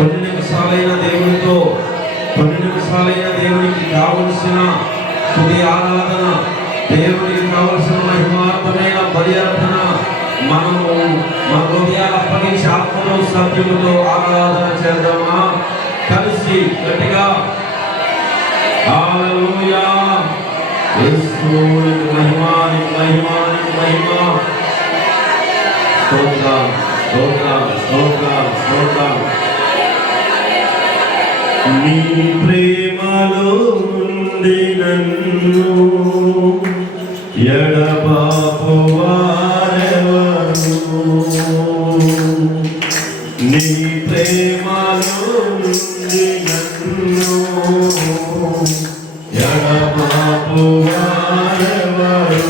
కొన్ని నిమిషాలైన దేవునికి కావలసిన స్తుతి ఆరాధన, దేవునికి కావలసిన మహిమాత్మమైన బలి అర్పణ మనము మన హృదయాలు అప్పగించి ఆత్మలో సత్యముతో ఆరాధన చేద్దామా? కలిసి గట్టిగా హల్లెలూయా. యేసుని మహిమా మహిమా మహిమా. స్తోత్రం స్తోత్రం స్తోత్రం స్తోత్రం. నీ ప్రేమలో నుండి నన్ను ఎడబాపు వారెవరు? నీ ప్రేమలో నుండి నన్ను ఎడబాపు వారెవరు?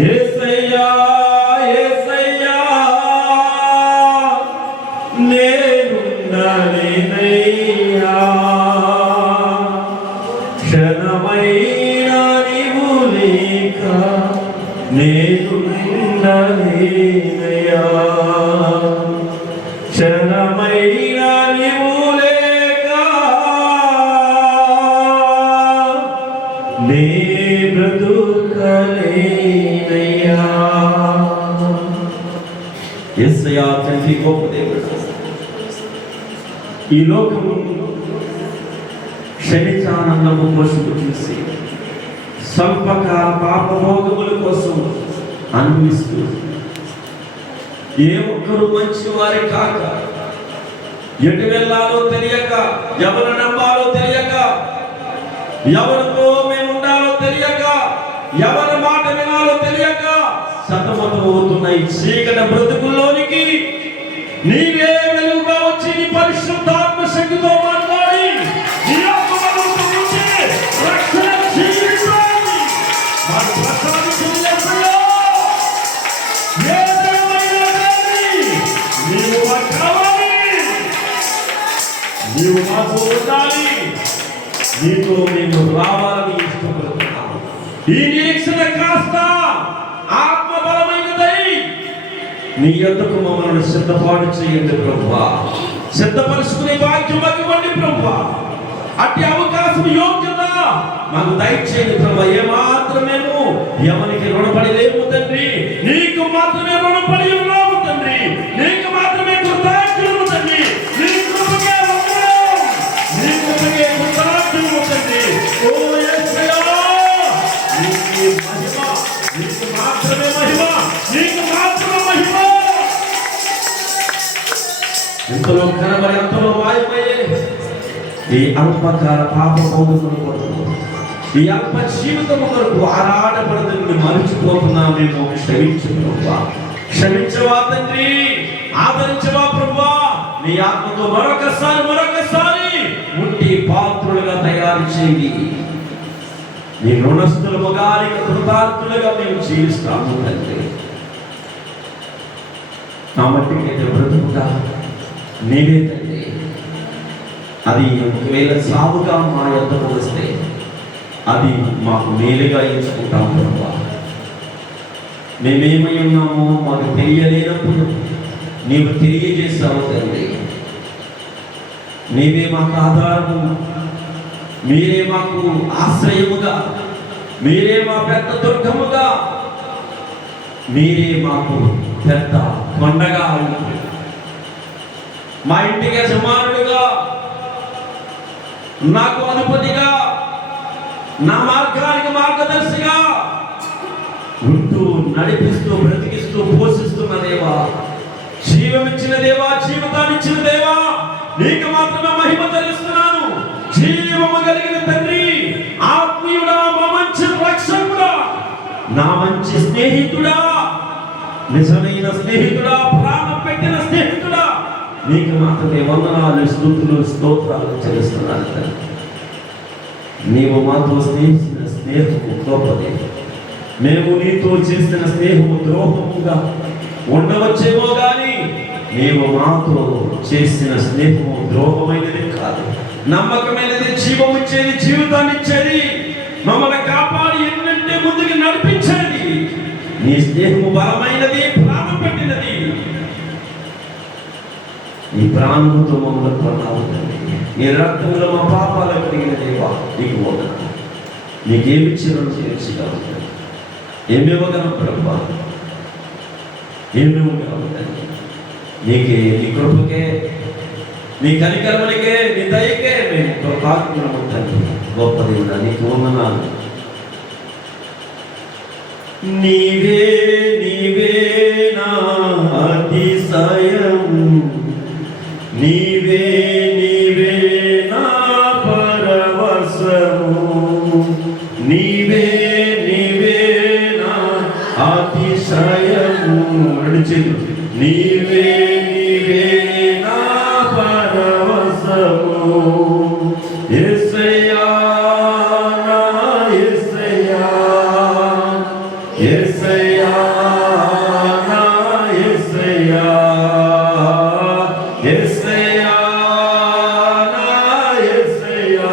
యేసయ్యా యేసయ్యా నేనుండలేనయ్యా క్షణమైనా నీవు లేక నేనుండలేనయ్యా క్షణమైనా నీవు లేక నే బ్రతుకలేనయ్యా. యేసయ్యా తండ్రి గొప్ప దేవుడు, ఈ లోకము క్షణికానందము కోసం చూసి స్వల్పకాల పాపభోగముల కోసం అనుభవిస్తూ ఏ ఒక్కరు మంచి వారి కాక ఎటు వెళ్ళాలో తెలియక ఎవరు నమ్మాలో తెలియక ఎవరితో మేము ఉండాలో తెలియక ఎవరి మాట వినాలో తెలియక సతమతం అవుతున్న ఈ చీకటి బ్రతుకుల్లోనికి నీవే వెలుగుగా వచ్చి నీ పరిశుద్ధాత్మ శక్తితో మాట్లాడి నీ ఆత్మను నుంచి రక్షణ జీవితాన్ని మాకు ప్రసాదించులేసయ్యా. ఏదేమైనా కానీ నీవు మాకు కావాలి, నీవు మాతో ఉండాలి, నీతో మేము రావాలని ఇష్టపడుతున్నాము. ఈ నిరీక్షణ కాస్త ఆత్మబలమైనదై నీ యొద్దకు మమ్మల్ని సిద్ధపాటు చేయండి ప్రభువా. సిద్ధపరుచుకునే భాగ్యం ఇవ్వండి ప్రభువా. అట్టి అవకాశం యోగ్యత మాకు దయచేయండి ప్రభువా. ఏమాత్రమేమో ఎవరికి రుణపడి లేము తండ్రి, నీకు మాత్రమే రుణపడి ఉన్నాము తండ్రి, నీకు మాత్రమే కృతజ్ఞులము తండ్రి, నీ కృపకే వందనం, నీ కృపకే కృతజ్ఞులము తండ్రి. ఓ యేసయ్యా, నీకు మహిమ, నీకు మాత్రమే మహిమ, నీకు మాత్రమే మహిమ. ఎంతలో కనబడి ఎంతలో మాయమయ్యే ఈ అల్పకాల పాపభోగముల కొరకు, ఈ అల్ప జీవితం కొరకు ఆరాటపడదని మరచిపోతున్నామేమో. క్షమించు ప్రభువా, క్షమించవా తండ్రి, ఆదరించవా ప్రభువా. నీ ఆత్మతో మరొకసారి ముట్టి పాత్రులుగా తయారు చేయి. నీ రుణస్థులముగా, నీకు కృతార్థులుగా మేము జీవిస్తాము తండ్రి. నా మట్టికైతే బ్రతుకుగా నీవే తండ్రి. అది ఒకవేళ సాగుగా మా యొద్దకు వస్తే అది మాకు మేలుగా ఎంచుకుంటాం ప్రభువా. మేమేమై ఉన్నామో మాకు తెలియలేనప్పుడు నీవు తెలియజేశావు తండ్రి. నీవే మాకు ఆధారము, మీరే మాకు ఆశ్రయముగా, మీరే మా పెద్ద దుర్గముగా, మీరే మాకు పెద్ద కొండగా, మా ఇంటికి యజమానుడిగా, నాకు అధిపతిగా, నా మార్గానికి మార్గదర్శిగా ఉంటూ నడిపిస్తూ బ్రతికిస్తూ పోషిస్తున్న దేవా, జీవమిచ్చిన దేవా, జీవితాన్ని ఇచ్చిన దేవా, నీకు మాత్రమే మహిమ చెల్లిస్తున్నాను. జీవము కలిగిన తండ్రి, ఆత్మీయుడా, మా మంచి రక్షకుడా, నా మంచి స్నేహితుడా, నిజమైన స్నేహితుడా, ప్రాణం పెట్టిన స్నేహితుడా, నీకు మాత్రమే వందనాలు, స్తుతులు, స్తోత్రాలు చెల్లిస్తున్నాను తండ్రి. నీవు మాతో స్నేహించిన స్నేహము గొప్పదే. మేము నీతో చేసిన స్నేహము ద్రోహముగా ఉండవచ్చేమో కానీ నీవు మాతో చేసిన స్నేహము ద్రోహమైనది కాదు, నమ్మకమైనది, జీవం ఇచ్చేది, జీవితాన్ని ఇచ్చేది, మమ్మల్ని కాపాడి ఎన్నంటే ముందుకు నడిపించేది. నీ స్నేహము బలమైనది, ప్రాణం పెట్టినది. నీ ప్రాణముతో మమ్మల్ని కొన్నావు తండ్రి. నీ రక్తంలో మా పాపాలు కలిగిన దేవా, నీకు వందనాలు. నీకేమిచ్చినా చేర్చగలవు, ఏమివ్వగలం ప్రభా, ఏమివ్వగలం తండ్రి. నీకే, నీ కృపకే, నీ కనికరమునికే, నీ దయకే మేము కృతజ్ఞులము తండ్రి. గొప్ప దేవుడా, నీకు వందనాలు. నీవే నీవే నా అతిశయం, నీవే నీవే నా పరవశము, నీవే నీవే నా అతిశయము. నీవే నీవే నా పరవశము. యేసయ్యా, నా యేసయ్యా, యేసయ్యా, నా యేసయ్యా, యేసయ్యా, నా యేసయ్యా,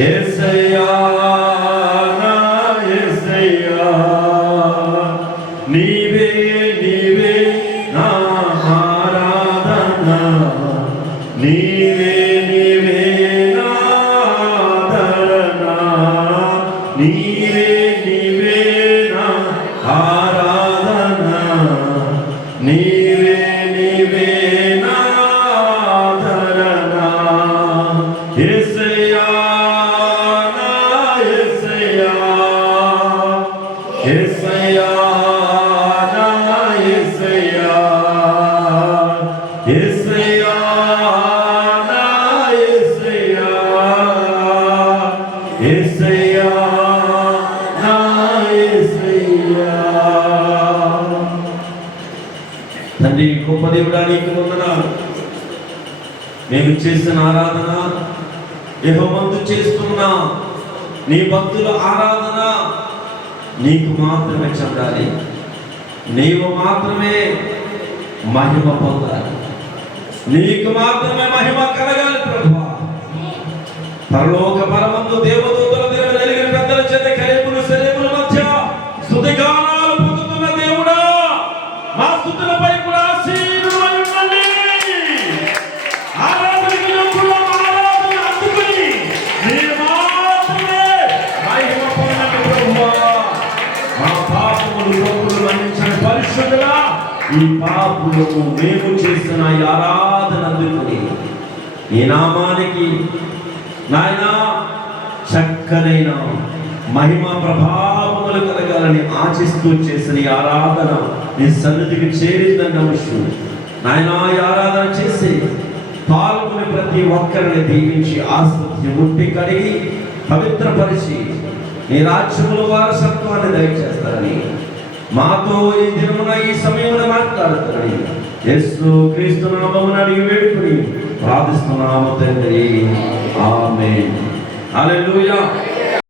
యేసయ్యా, నా యేసయ్యా. నీవే నీవే నా ఆరాధన, నీవే నీవే నా ఆదరణ, నీవే నీవే నా ఆరాధన, నీవే నీవే నా ఆదరణ. యేసయ్యా, నా యేసయ్యా, యేసయ్యా, నా యేసయ్యా, యేసయ్యా, నా యేసయ్యా, యేసయ్యా, నా యేసయ్యా. తండ్రి, గొప్ప దేవుడా, నీకు వందనాలు. మేము చేసిన ఆరాధన, యెహోవాకు చేస్తున్న నీ భక్తుల ఆరాధన నీకు మాత్రమే చెందాలి. నీవు మాత్రమే మహిమ పొందాలి, నీకు మాత్రమే మహిమ కలగాలి ప్రభువా. పరలోక పరమందు దేవదూతల వెలిగిన పెద్దల చేత కలేపులు సెలవుల మధ్య స్తుతిగానాలు పొందుతున్న దేవుడా, మా స్తుతులపై కూడా ఆశీనుడై ఉండండి. ఆరాధనకు యోగ్యులం, ఆరాధన అందుకుని మీరు మాత్రమే మహిమ పొందండి ప్రభువా. మా పాపములు తప్పులు మన్నించిన పరిశుద్ధుడా, ఈ పాపులకు మేము చేసిన ఈ ఆరాధన అందుకుని ఈ నామానికి నాయనా చక్కనైన మహిమ ప్రభావములు కలగాలని ఆశిస్తూ చేసిన ఈ ఆరాధన నీ సన్నిధికి చేరిందని నమ్ముచు నాయనా ఈ ఆరాధన చేసి పాల్గొని ప్రతి ఒక్కరిని దీవించి ఆశీర్వదించి ముట్టి కడిగి పవిత్రపరిచి నీ రాజ్యముల వారసత్వాన్ని దయచేస్తారని మాతో ఈ దినమున ఈ సమయమున మాట్లాడుతారని యేసు క్రీస్తు నామమున అడిగి వేడుకొని ప్రార్థిస్తున్నాము తండ్రి. ఆమేన్. హల్లెలూయా.